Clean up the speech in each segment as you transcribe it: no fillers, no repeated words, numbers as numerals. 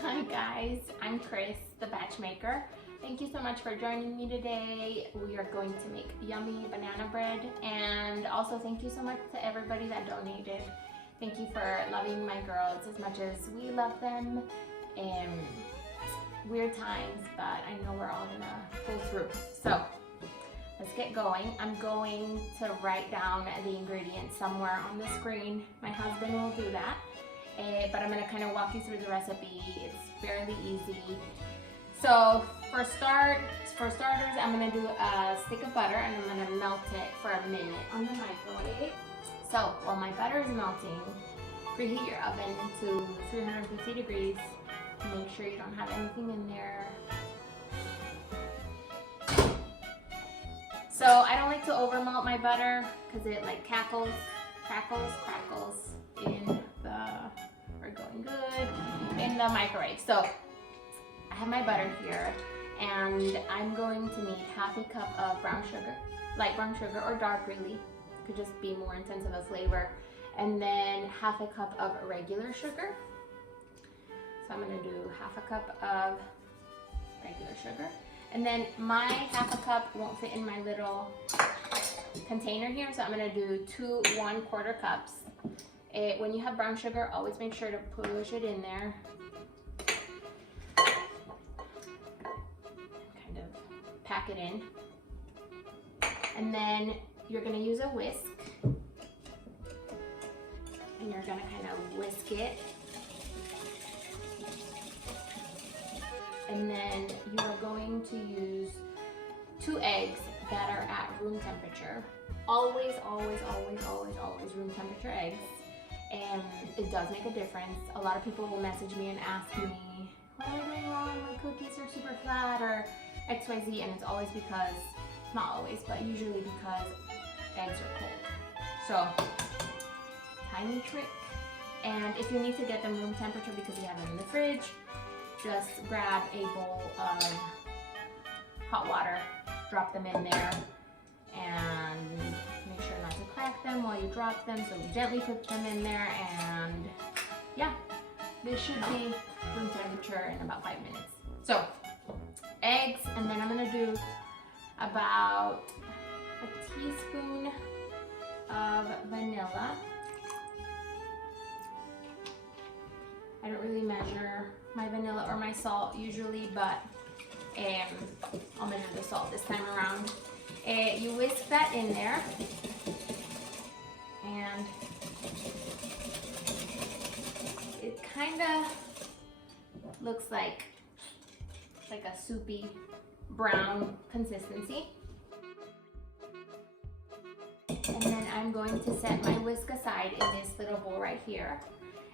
Hi guys, I'm Chris, the Batchmaker. Thank you so much for joining me today. We are going to make yummy banana bread, and also thank you so much to everybody that donated. Thank you for loving my girls as much as we love them. Weird times, but I know we're all gonna pull through. So let's get going. I'm going to write down the ingredients somewhere on the screen. My husband will do that. But I'm gonna kind of walk you through the recipe. It's fairly easy. So for starters, I'm gonna do a stick of butter and I'm gonna melt it for a minute on the microwave. So while my butter is melting, preheat your oven to 350 degrees. Make sure you don't have anything in there. So I don't like to over melt my butter because it like crackles in the, we're going good, in the microwave. So I have my butter here and I'm going to need half a cup of brown sugar, light brown sugar or dark really, could just be more intense of a flavor, and then half a cup of regular sugar. So I'm gonna do half a cup of regular sugar. And then my half a cup won't fit in my little container here, so I'm gonna do 2 1/4 cups. When you have brown sugar, always make sure to push it in there. Kind of pack it in. And then you're gonna use a whisk. And you're gonna kind of whisk it. And then you are going to use 2 eggs that are at room temperature. Always room temperature eggs. And it does make a difference. A lot of people will message me and ask me, what am I doing wrong? My cookies are super flat or XYZ, and it's always because, not always, but usually because eggs are cold. So, tiny trick. And if you need to get them room temperature because you have them in the fridge, just grab a bowl of hot water, drop them in there, and make sure not to crack them while you drop them. So gently put them in there, and yeah, this should be room temperature in about 5 minutes. So eggs, and then I'm gonna do about a teaspoon of vanilla. I don't really measure my vanilla or my salt usually, but I'll measure the salt this time around. You whisk that in there, and it kind of looks like a soupy brown consistency. And then I'm going to set my whisk aside in this little bowl right here.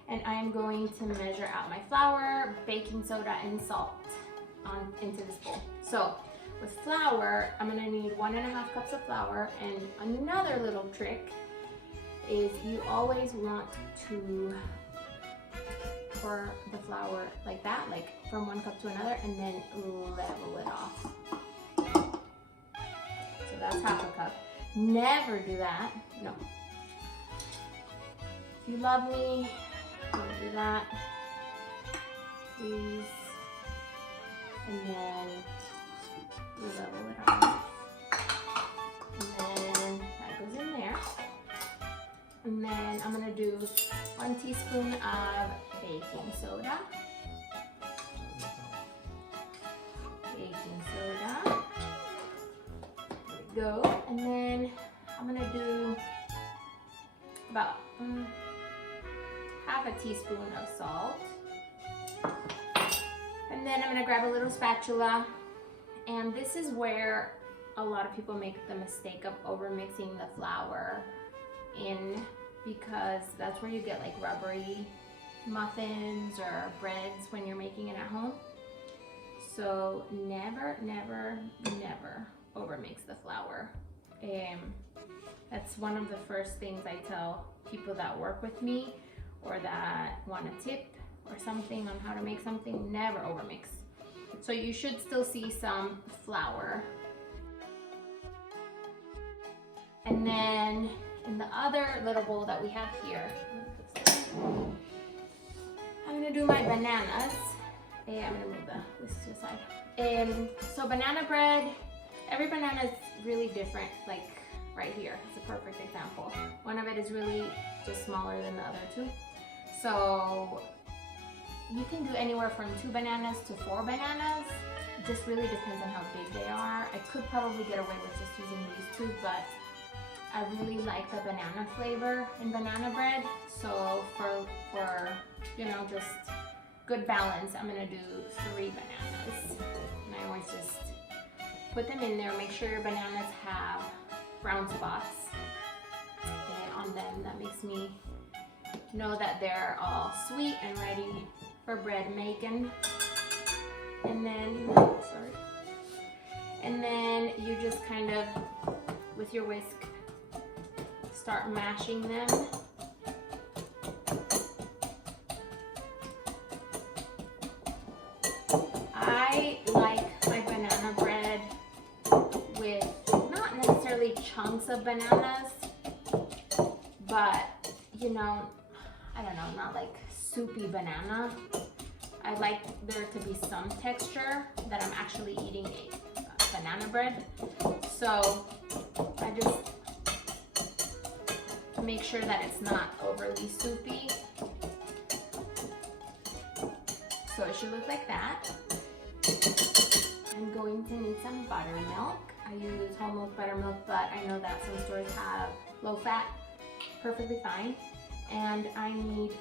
And I'm going to measure out my flour, baking soda, and salt into this bowl. So with flour, I'm gonna need 1.5 cups of flour. And another little trick is you always want to pour the flour like that, like from 1 cup to another, and then level it off. So that's half a cup. Never do that, no. If you love me, don't do that, please. And then level it off. And then that goes in there. And then I'm gonna do 1 teaspoon of baking soda. Baking soda. There we go. And then I'm gonna do about half a teaspoon of salt. And then I'm gonna grab a little spatula. And this is where a lot of people make the mistake of over mixing the flour in, because that's where you get like rubbery muffins or breads when you're making it at home. So never over mix the flour. That's one of the first things I tell people that work with me or that want a tip or something on how to make something. Never over mix. So you should still see some flour. And then in the other little bowl that we have here, I'm gonna do my bananas. I'm gonna move the whisk to the side. So banana bread, every banana is really different. Like right here, it's a perfect example. One of it is really just smaller than the other two. So you can do anywhere from 2 bananas to 4 bananas. It just really depends on how big they are. I could probably get away with just using these 2, but I really like the banana flavor in banana bread. So for you know, just good balance, I'm gonna do 3 bananas. And I always just put them in there. Make sure your bananas have brown spots on them. That makes me know that they're all sweet and ready for bread making. And then, and then you just kind of, with your whisk, start mashing them. I like my banana bread with not necessarily chunks of bananas, but you know, I don't know, not like soupy banana. I like there to be some texture that I'm actually eating a banana bread. So I just make sure that it's not overly soupy. So it should look like that. I'm going to need some buttermilk. I use whole milk buttermilk, but I know that some stores have low fat, perfectly fine. And I need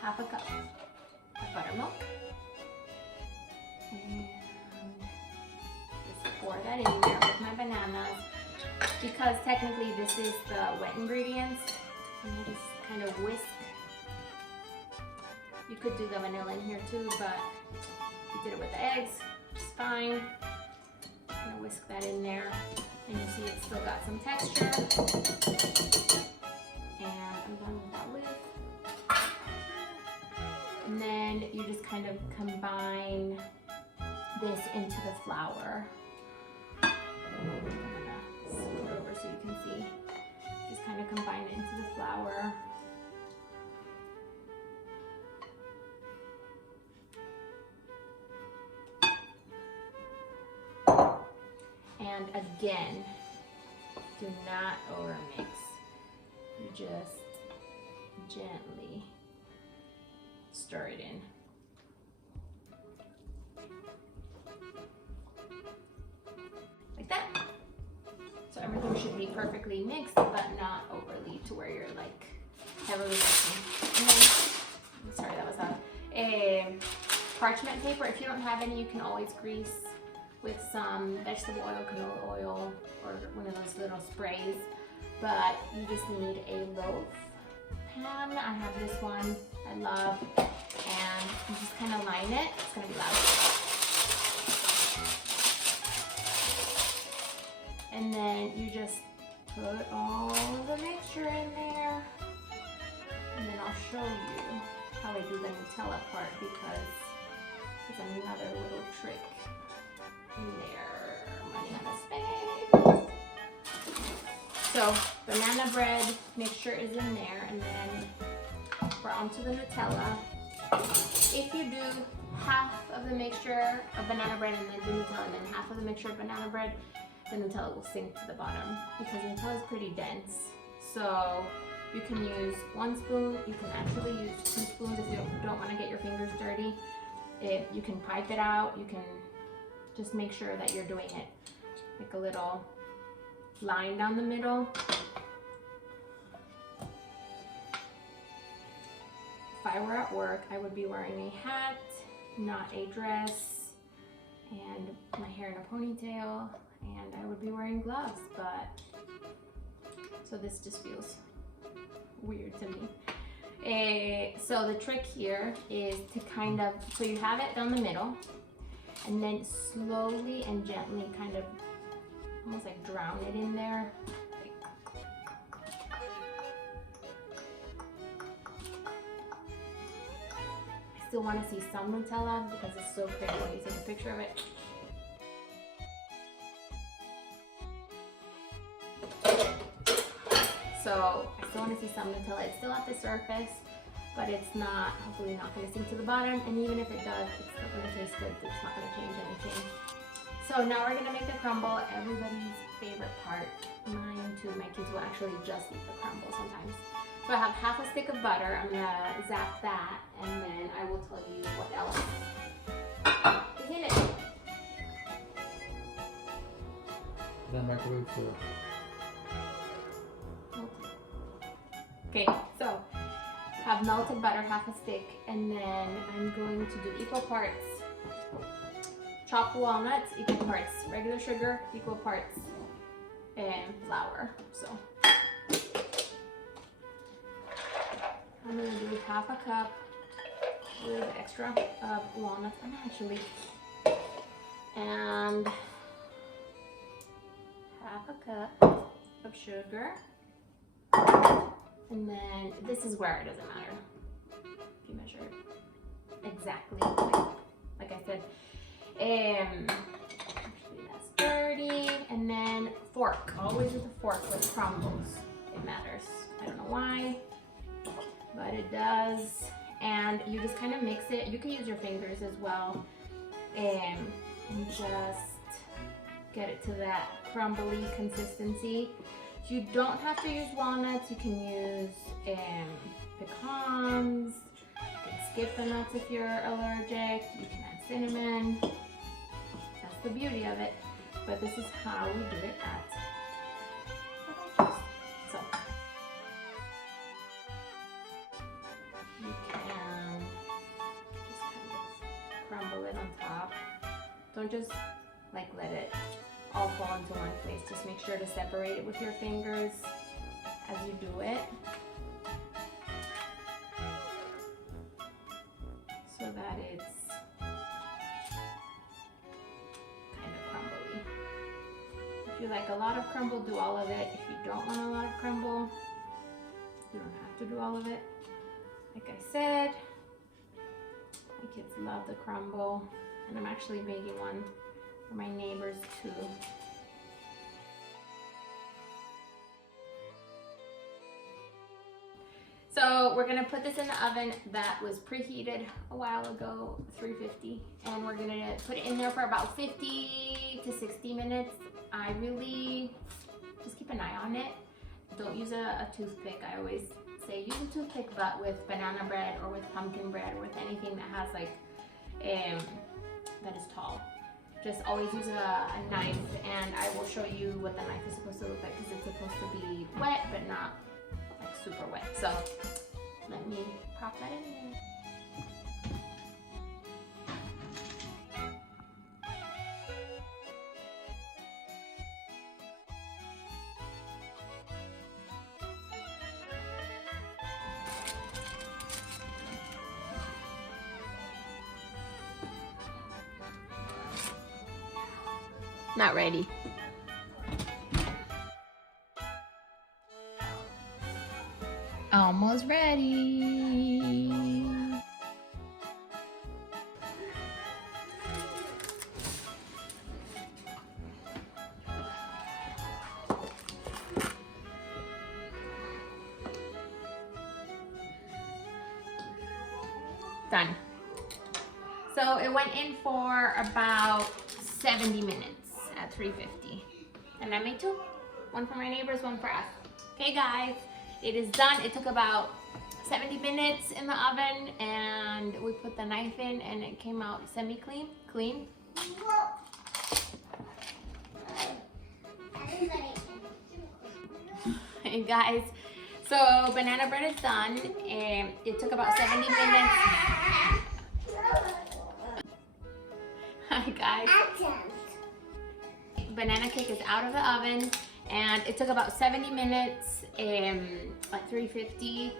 half a cup of buttermilk. And just pour that in there with my bananas. Because technically this is the wet ingredients. And I just kind of whisk. You could do the vanilla in here too, but you did it with the eggs, it's fine. I'm gonna whisk that in there. And you see it's still got some texture. And I'm done with that whisk. And then you just kind of combine this into the flour. I'm gonna scoot it over so you can see. Just kind of combine it into the flour. And again, do not overmix. You just gently stir it in. Like that. So everything should be perfectly mixed, but not overly to where you're like heavily mixing. And then, sorry, that was a parchment paper. If you don't have any, you can always grease with some vegetable oil, canola oil, or one of those little sprays. But you just need a loaf pan. I have this one I love, and you just kind of line it. It's gonna be loud. And then you just put all the mixture in there, and then I'll show you how I do the Nutella part, because it's another little trick in there. I'm running out of space. So banana bread mixture is in there, and then we're onto the Nutella. If you do half of the mixture of banana bread and then do Nutella, and then half of the mixture of banana bread, the Nutella will sink to the bottom, because Nutella is pretty dense. So you can use 1 spoon. You can actually use 2 spoons if you don't want to get your fingers dirty. You can pipe it out. You can just make sure that you're doing it like a little line down the middle. If I were at work, I would be wearing a hat, not a dress, and my hair in a ponytail, and I would be wearing gloves, but so this just feels weird to me. So the trick here is to kind of, so you have it down the middle, and then slowly and gently kind of almost like drown it in there. I still want to see some Nutella because it's so pretty when you take a picture of it. So I still want to see some Nutella. It's still at the surface, but it's not, hopefully not going to sink to the bottom. And even if it does, it's still going to taste good. It's not going to change anything. So now we're going to make the crumble, everybody's favorite part. Mine too. My kids will actually just eat the crumble sometimes. So I have half a stick of butter. I'm going to zap that, and then I will tell you what else is in it. That microwave for. Okay, so have melted butter, half a stick, and then I'm going to do equal parts chopped walnuts, equal parts regular sugar, equal parts and flour. So I'm going to do half a cup with extra walnuts, and half a cup of sugar. And then this is where it doesn't matter if you measure it exactly like I said. Actually that's 30. And then fork. Always with a fork with crumbles. It matters. I don't know why, but it does. And you just kind of mix it. You can use your fingers as well, and just get it to that crumbly consistency. You don't have to use walnuts. You can use pecans. You can skip the nuts if you're allergic. You can add cinnamon. That's the beauty of it. But this is how we do it at BatchHouse. So you can just kind of crumble it on top. Don't just like let it all fall into one place. Just make sure to separate it with your fingers as you do it, so that it's kind of crumbly. If you like a lot of crumble, do all of it. If you don't want a lot of crumble, you don't have to do all of it. Like I said, my kids love the crumble, and I'm actually making one for my neighbors too. So we're gonna put this in the oven that was preheated a while ago, 350, and we're gonna put it in there for about 50 to 60 minutes. I really just keep an eye on it. Don't use a toothpick. I always say use a toothpick, but with banana bread or with pumpkin bread or with anything that has like that is tall. Just always use a knife, and I will show you what the knife is supposed to look like, because it's supposed to be wet but not like super wet. So let me pop that in there. Not ready. Almost ready. Done. So it went in for about 70 minutes at 350. And I made two. One for my neighbors, one for us. Okay guys, it is done. It took about 70 minutes in the oven, and we put the knife in and it came out semi-clean. Clean. Hey guys, so banana bread is done, and it took about 70 minutes. Hi guys. Banana cake is out of the oven, and it took about 70 minutes at 350.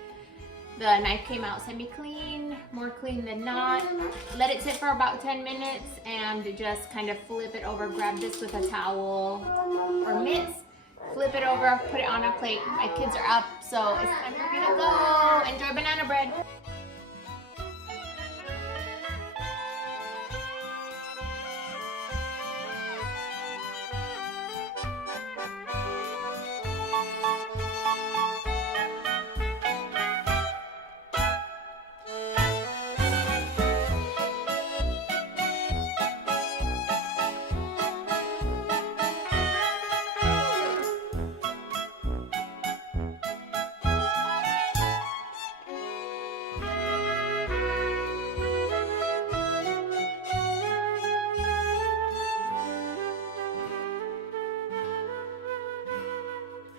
The knife came out semi-clean, more clean than not. Let it sit for about 10 minutes and just kind of flip it over. Grab this with a towel or mitts, flip it over, put it on a plate. My kids are up, so it's time for me to go. Enjoy banana bread.